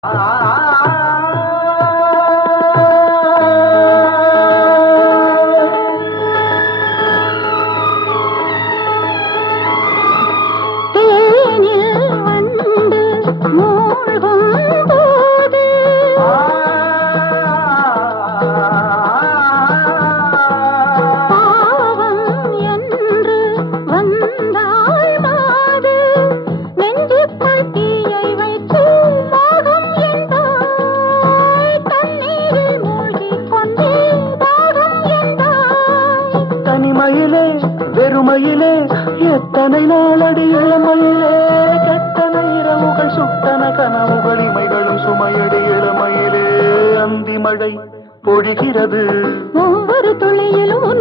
Ah, ah, ah. மயிலே வெறுமயிலே எத்தனை நாளடி இளமையிலே கெட்டன இரவுகள் சுட்டன கனவுகள் இமைகளும் சுமையடி இளமையிலே. அந்தி மழை பொழிகிறது. ஒவ்வொரு துளியிலும்